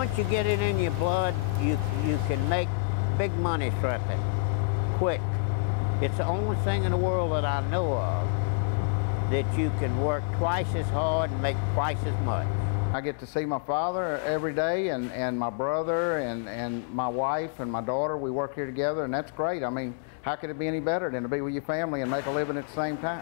once you get it in your blood, you can make big money shrimping, quick. It's the only thing in the world that I know of that you can work twice as hard and make twice as much. I get to see my father every day, and my brother, and my wife, and my daughter. We work here together, and that's great. I mean, how could it be any better than to be with your family and make a living at the same time?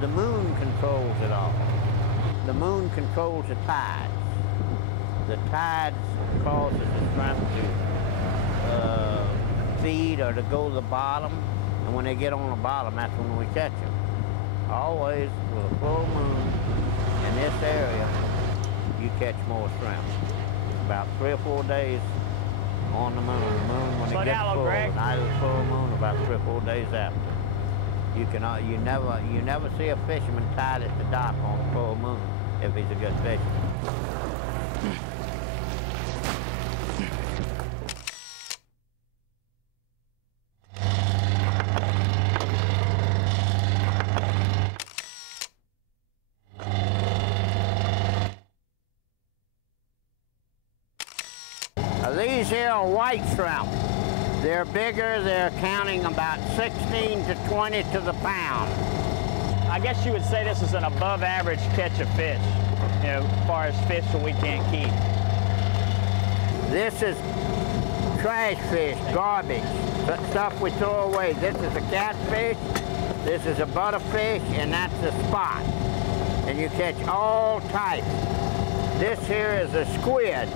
The moon controls it all. The moon controls the tides. The tides causes the shrimp to feed or to go to the bottom, and when they get on the bottom, that's when we catch them. Always with a full moon in this area, you catch more shrimp. About 3 or 4 days on the moon. The moon when it gets full, the night of the full moon, about 3 or 4 days after. You never see a fisherman tied at the dock on a full moon if he's a good fisherman. These here are white shrimp. They're bigger, they're counting about 16 to 20 to the pound. I guess you would say this is an above average catch of fish, you know, as far as fish that we can't keep. This is trash fish, garbage, stuff we throw away. This is a catfish, this is a butterfish, and that's a spot. And you catch all types. This here is a squid.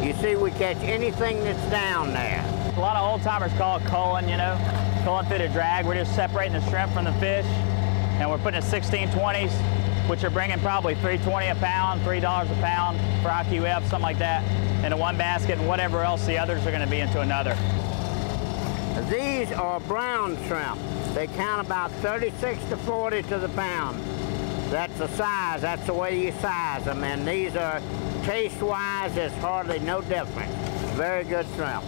You see, we catch anything that's down there. A lot of old timers call it culling, you know, culling through the drag. We're just separating the shrimp from the fish, and we're putting in 1620s, which are bringing probably $3.20 a pound, $3 a pound for IQF, something like that, into one basket, and whatever else the others are going to be into another. These are brown shrimp. They count about 36 to 40 to the pound. That's the size, that's the way you size them, and these are, taste-wise, there's hardly no difference. Very good shrimp.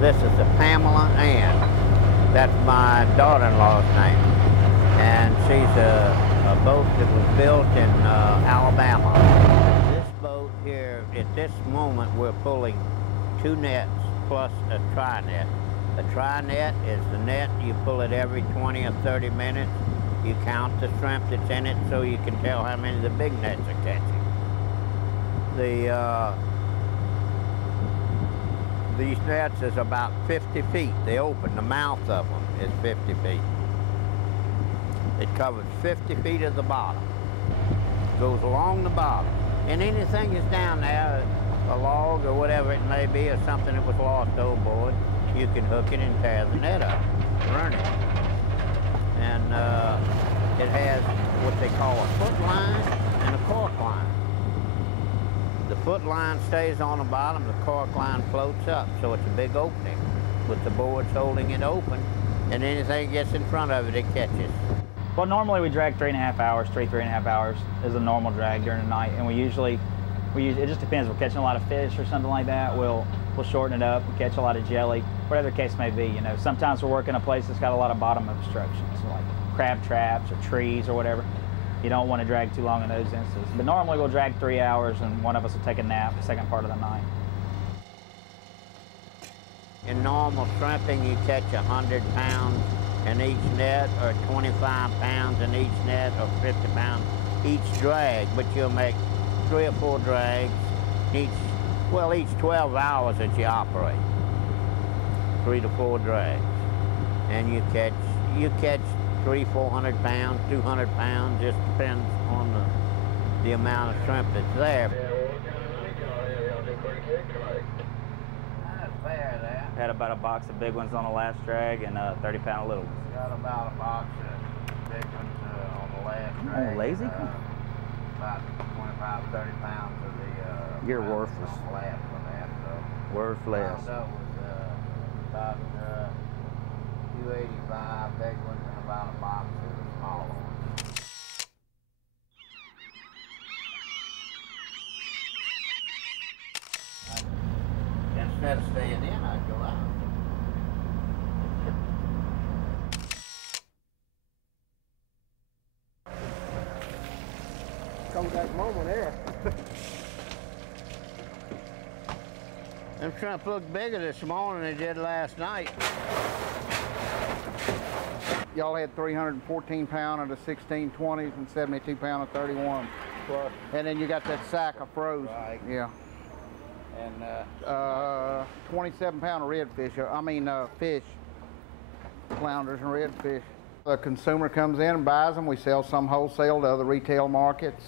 This is a Pamela Ann. That's my daughter-in-law's name. And she's a boat that was built in Alabama. This boat here, at this moment, we're pulling 2 nets plus a tri-net. A tri-net is the net, you pull it every 20 or 30 minutes. You count the shrimp that's in it so you can tell how many the big nets are catching. These nets is about 50 feet. They open, the mouth of them is 50 feet. It covers 50 feet of the bottom. Goes along the bottom. And anything that's down there, a log or whatever it may be, or something that was lost overboard, you can hook it and tear the net up, run it. And it has what they call a foot line and a cork line. The foot line stays on the bottom, the cork line floats up, so it's a big opening with the boards holding it open, and anything gets in front of it, it catches. Well, normally we drag 3.5 hours, 3.5 hours is a normal drag during the night, and we usually, it just depends. We're catching a lot of fish or something like that, we'll shorten it up, we catch a lot of jelly, whatever the case may be, you know. Sometimes we're working a place that's got a lot of bottom obstructions, like crab traps or trees or whatever. You don't want to drag too long in those instances. But normally we'll drag 3 hours and one of us will take a nap the second part of the night. In normal shrimping, you catch 100 pounds in each net, or 25 pounds in each net, or 50 pounds each drag, but you'll make 3 or 4 drags each 12 hours that you operate. 3 to 4 drags. And you catch 300-400 pounds, 200 pounds, just depends on the amount of shrimp that's there. That's fair there. Had about a box of big ones on the last drag and 30-pound little ones. Got about a box of big ones on the last drag. Oh, lazy? About 25, 30 pounds of the You're worthless. on the last one there, so. Worthless. Round up was about 285 big ones and about a box of the small ones. Instead of staying in, I'd go out. Comes that moment there. Them shrimp look bigger this morning than they did last night. Y'all had 314 pound of the 1620s and 72 pound of 31. Plus, And then you got that sack of froze. Right. Yeah. and 27 pound of redfish. Fish. Flounders and redfish. The consumer comes in and buys them. We sell some wholesale to other retail markets.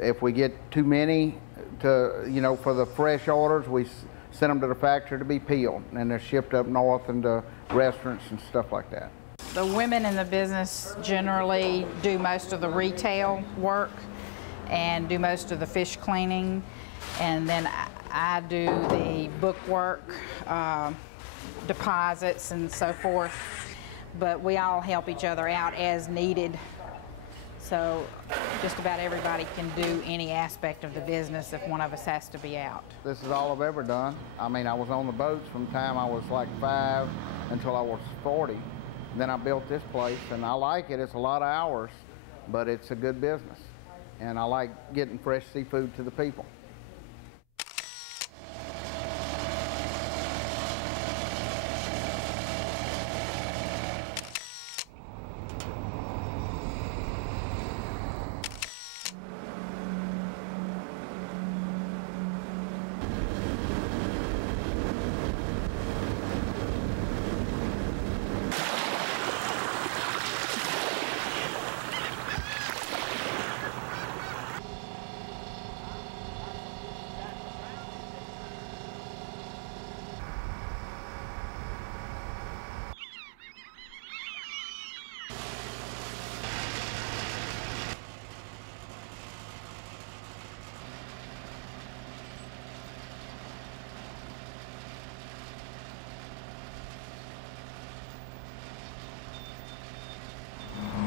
If we get too many for the fresh orders, we send them to the factory to be peeled, and they're shipped up north into restaurants and stuff like that. The women in the business generally do most of the retail work and do most of the fish cleaning, and then I do the book work, deposits and so forth, but we all help each other out as needed. So just about everybody can do any aspect of the business if one of us has to be out. This is all I've ever done. I mean, I was on the boats from the time I was like 5 until I was 40. Then I built this place, and I like it. It's a lot of hours, but it's a good business. And I like getting fresh seafood to the people.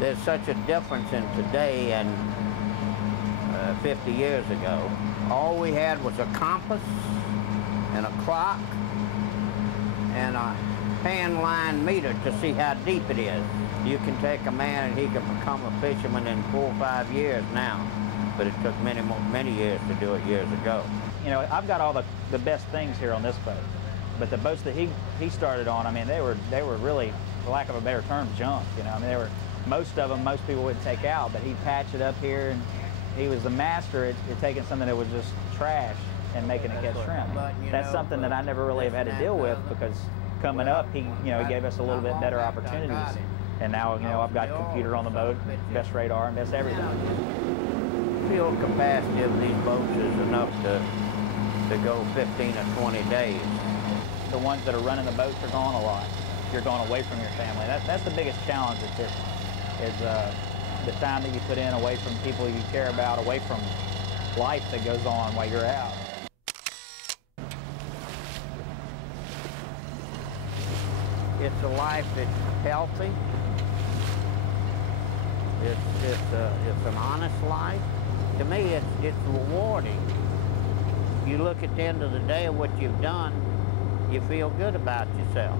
there's such a difference in today and 50 years ago. All we had was a compass and a clock and a hand line meter to see how deep it is. You can take a man and he can become a fisherman in 4 or 5 years now, but it took many years to do it years ago. You know, I've got all the best things here on this boat, but the boats that he started on, I mean, they were really, for lack of a better term, junk. You know, I mean, they were, most of them, most people wouldn't take out, but he'd patch it up here, and he was the master at taking something that was just trash and making it catch shrimp. That's something that I never really have had to deal with, because coming up, he gave us a little bit better opportunities. And now, I've got a computer on the boat, best radar, and best everything. Fuel capacity of these boats is enough to go 15 or 20 days. The ones that are running the boats are gone a lot. You're going away from your family. That's the biggest challenge at this, is the time that you put in away from people you care about, away from life that goes on while you're out. It's a life that's healthy. It's an honest life. To me, it's rewarding. You look at the end of the day of what you've done, you feel good about yourself.